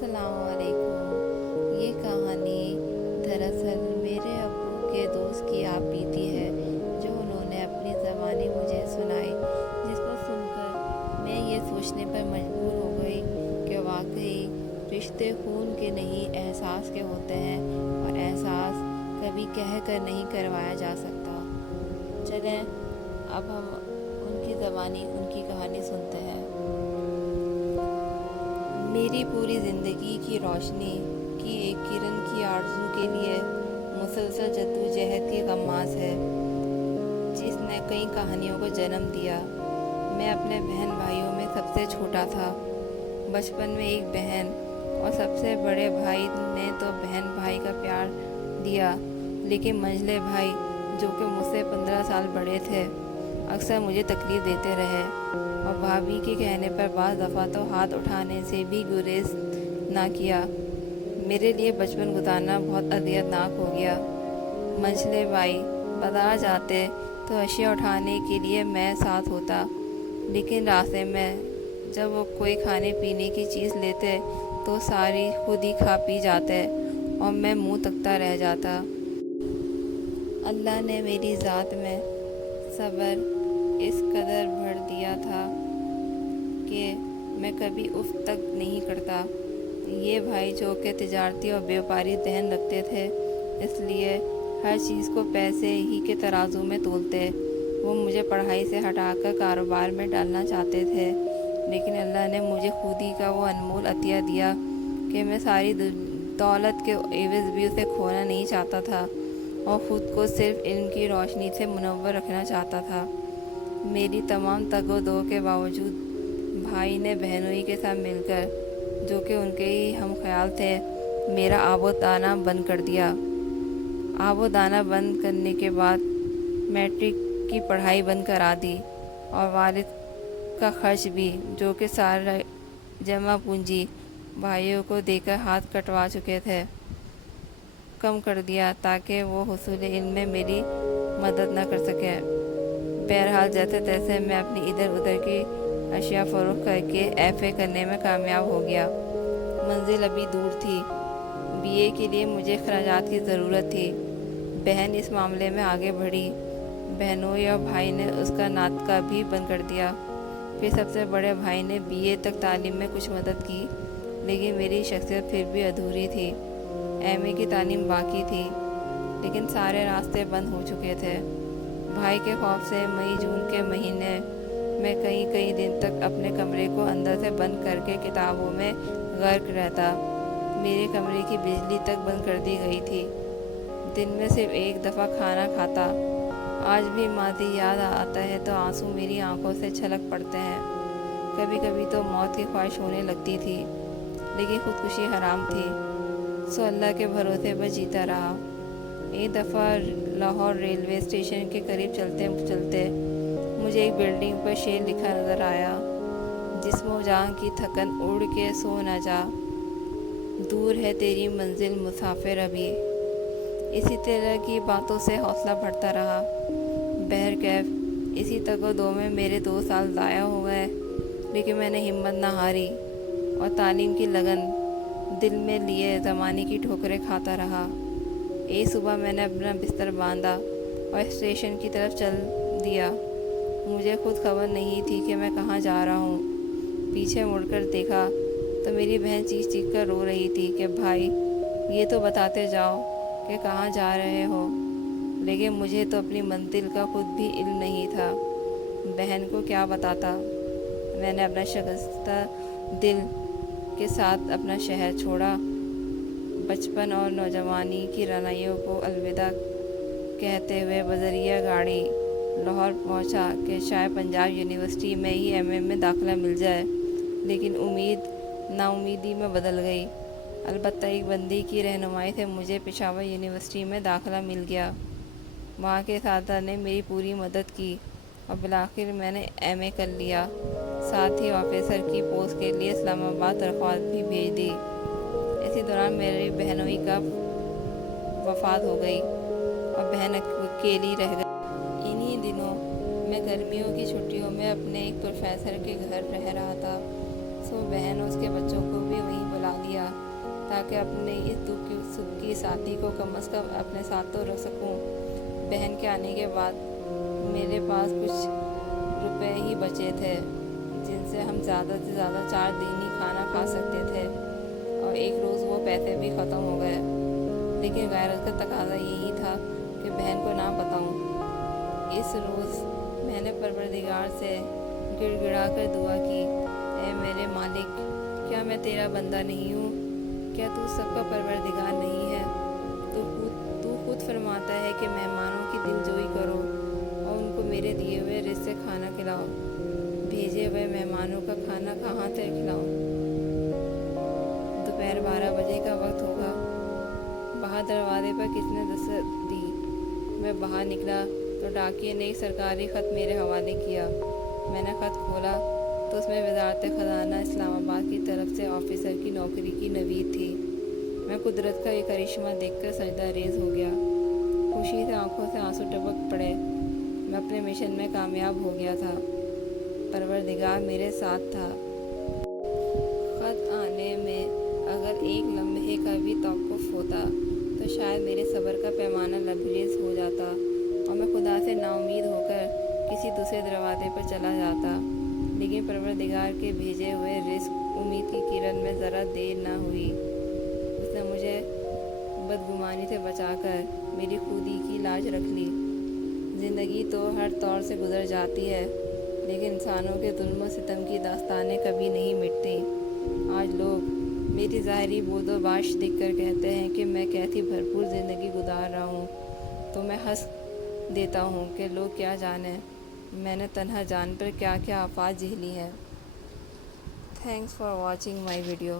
अस्सलाम वालेकुम। ये कहानी दरअसल मेरे अब्बू के दोस्त की आप बीती है, जो उन्होंने अपनी ज़बानी मुझे सुनाई, जिसको सुनकर मैं ये सोचने पर मजबूर हो गई कि वाकई रिश्ते खून के नहीं एहसास के होते हैं, और एहसास कभी कह कर नहीं करवाया जा सकता। चलें अब हम उनकी ज़बानी उनकी कहानी सुनते हैं। मेरी पूरी ज़िंदगी की रोशनी की एक किरण की आरज़ू के लिए मुसलसल जद्दोजहद की गम्मास है, जिसने कई कहानियों को जन्म दिया। मैं अपने बहन भाइयों में सबसे छोटा था। बचपन में एक बहन और सबसे बड़े भाई ने तो बहन भाई का प्यार दिया, लेकिन मंझले भाई, जो कि मुझसे 15 साल बड़े थे, अक्सर मुझे तकलीफ़ देते रहे, और भाभी के कहने पर बाज़ दफ़ा तो हाथ उठाने से भी गुरेज ना किया। मेरे लिए बचपन गुजारना बहुत अज़ियतनाक हो गया। मंझले भाई बाज़ार जाते तो अशिया उठाने के लिए मैं साथ होता, लेकिन रास्ते में जब वो कोई खाने पीने की चीज़ लेते तो सारी खुद ही खा पी जाते और मैं मुंह तकता रह जाता। अल्लाह ने मेरी ज़ात में सब्र इस कदर भर दिया था कि मैं कभी उफ तक नहीं करता। ये भाई जो कि तिजारती और व्यापारी ज़हन रखते थे, इसलिए हर चीज़ को पैसे ही के तराजू में तोलते। वो मुझे पढ़ाई से हटाकर कारोबार में डालना चाहते थे, लेकिन अल्लाह ने मुझे खुदी का वो अनमोल अतिया दिया कि मैं सारी दौलत के एवज़ भी उसे खोना नहीं चाहता था, और ख़ुद को सिर्फ़ इल्म की रोशनी से मुनव्वर रखना चाहता था। मेरी तमाम तगो-दो के बावजूद भाई ने बहनोई के साथ मिलकर, जो कि उनके ही हम ख्याल थे, मेरा आबो दाना बंद कर दिया। आबो दाना बंद करने के बाद मैट्रिक की पढ़ाई बंद करा दी, और वालिद का खर्च भी, जो कि सारा जमा पूंजी भाइयों को देकर हाथ कटवा चुके थे, कम कर दिया, ताकि वो हुसूल इल्म में मेरी मदद न कर सके। बहरहाल जैसे तैसे मैं अपनी इधर उधर की अशिया फ़रोख्त करके एफ़ए करने में कामयाब हो गया। मंजिल अभी दूर थी। बीए के लिए मुझे खर्चात की ज़रूरत थी। बहन इस मामले में आगे बढ़ी। बहनोई और भाई ने उसका नातका भी बंद कर दिया। फिर सबसे बड़े भाई ने बीए तक तालीम में कुछ मदद की, लेकिन मेरी शख्सियत फिर भी अधूरी थी। एमए की तालीम बाकी थी, लेकिन सारे रास्ते बंद हो चुके थे। भाई के खौफ से मई जून के महीने में कई दिन तक अपने कमरे को अंदर से बंद करके किताबों में गर्क रहता। मेरे कमरे की बिजली तक बंद कर दी गई थी। दिन में सिर्फ एक दफ़ा खाना खाता। आज भी मादी याद आता है तो आंसू मेरी आंखों से छलक पड़ते हैं। कभी कभी तो मौत की ख्वाहिश होने लगती थी, लेकिन खुदकुशी हराम थी, सो अल्लाह के भरोसे पर जीता रहा। एक दफ़ा लाहौर रेलवे स्टेशन के करीब चलते चलते मुझे एक बिल्डिंग पर शेर लिखा नज़र आया, जिस्मो जान की थकन उड़ के सो न जा, दूर है तेरी मंजिल मुसाफिर अभी। इसी तरह की बातों से हौसला बढ़ता रहा। बहरकैफ इसी तगो-दो में मेरे 2 साल ज़ाया हो गए, लेकिन मैंने हिम्मत न हारी और तालीम की लगन दिल में लिए ज़माने की ठोकरें खाता रहा। एक सुबह मैंने अपना बिस्तर बांधा और स्टेशन की तरफ चल दिया। मुझे खुद खबर नहीं थी कि मैं कहाँ जा रहा हूँ। पीछे मुड़कर देखा तो मेरी बहन चीख कर रो रही थी कि भाई, ये तो बताते जाओ कि कहाँ जा रहे हो। लेकिन मुझे तो अपनी मंजिल का खुद भी इल्म नहीं था। बहन को क्या बताता। मैंने अपना शिकस्ता दिल के साथ अपना शहर छोड़ा। बचपन और नौजवानी की रनाइयों को अलविदा कहते हुए बजरिया गाड़ी लाहौर पहुंचा कि शायद पंजाब यूनिवर्सिटी में ही एमए में दाखिला मिल जाए, लेकिन उम्मीद नाउमीदी में बदल गई। अलबत्ता एक बंदी की रहनुमाई से मुझे पेशावर यूनिवर्सिटी में दाखिला मिल गया। वहाँ के साथी ने मेरी पूरी मदद की और बिलाखिर मैंने एमए कर लिया। साथ ही ऑफिसर की पोस्ट के लिए इस्लामाबाद दरख्वास्त भी भेज दी। इसी दौरान मेरी बहनोई का वफात हो गई और बहन अकेली रह गई। इन्हीं दिनों मैं गर्मियों की छुट्टियों में अपने एक प्रोफेसर के घर रह रहा था, सो बहन और उसके बच्चों को भी वहीं बुला लिया। تاکہ اپنے اس دکھ کی سکھ کی ساتھی کو کم از کم اپنے ساتھ تو رکھ سکوں۔ بہن کے آنے کے بعد میرے پاس کچھ روپے ہی بچے تھے جن سے ہم زیادہ سے زیادہ 4 دن ہی کھانا کھا سکتے تھے، اور ایک روز وہ پیسے بھی ختم ہو گئے۔ لیکن غیرت کا تقاضا یہی تھا کہ بہن کو نہ بتاؤں۔ اس روز میں نے پروردگار سے گڑ گڑا کر دعا کی، اے میرے مالک، کیا میں تیرا بندہ نہیں ہوں؟ کیا تو سب کا پروردگار نہیں ہے؟ تو خود فرماتا ہے کہ مہمانوں کی دلجوئی کرو اور ان کو میرے دیے ہوئے رزق سے کھانا کھلاؤ۔ بھیجے ہوئے مہمانوں کا کھانا کہاں سے کھلاؤں؟ دوپہر 12 بجے کا وقت ہوگا۔ باہر دروازے پر کس نے دستک دی؟ میں باہر نکلا تو ڈاکیے نے ایک سرکاری خط میرے حوالے کیا۔ میں نے خط کھولا تو اس میں وزارت خزانہ اسلام آباد کی طرف سے آفیسر کی نوکری کی نوید تھی۔ میں قدرت کا یہ کرشمہ دیکھ کر سجدہ ریز ہو گیا۔ خوشی سے آنکھوں سے آنسو ٹپک پڑے۔ میں اپنے مشن میں کامیاب ہو گیا تھا۔ پروردگار میرے ساتھ تھا۔ خط آنے میں اگر ایک لمحے کا بھی توقف ہوتا تو شاید میرے صبر کا پیمانہ لبریز ہو جاتا اور میں خدا سے نا امید ہو کر کسی دوسرے دروازے پر چلا جاتا۔ لیکن پروردگار کے بھیجے ہوئے رزق امید کی کرن میں ذرا دیر نہ ہوئی۔ اس نے مجھے بدگمانی سے بچا کر میری خودی کی لاج رکھ لی۔ زندگی تو ہر طور سے گزر جاتی ہے، لیکن انسانوں کے ظلم و ستم کی داستانیں کبھی نہیں مٹتی۔ آج لوگ میری ظاہری بود و باش دیکھ کر کہتے ہیں کہ میں کیسی بھرپور زندگی گزار رہا ہوں، تو میں ہنس دیتا ہوں کہ لوگ کیا جانیں میں نے تنہا جان پر کیا کیا آفات جھیلی ہیں۔ Thanks for watching my video.